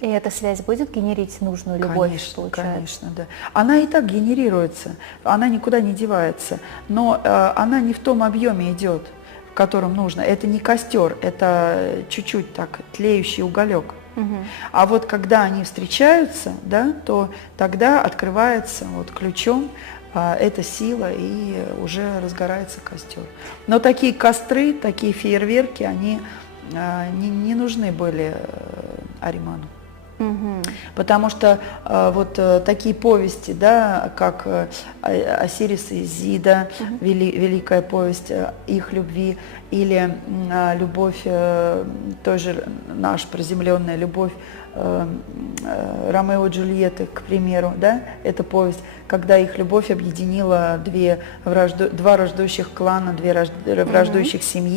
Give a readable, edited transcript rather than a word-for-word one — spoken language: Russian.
И эта связь будет генерить нужную любовь, Конечно, получается? конечно, да. Она и так генерируется, она никуда не девается, но она не в том объеме идет, в котором нужно. Это не костер, это чуть-чуть так тлеющий уголек. Мгм. А вот когда они встречаются, да, то тогда открывается вот ключом эта сила и уже разгорается костер. Но такие костры, такие фейерверки, они не нужны были Ариману. Мгм. Потому что такие повести, да, как Осирис и Изида, великая повесть их любви, или любовь, тоже наша приземленная любовь Ромео и Джульетты, к примеру, да, эта повесть, когда их любовь объединила два враждующих клана, враждующих семьи,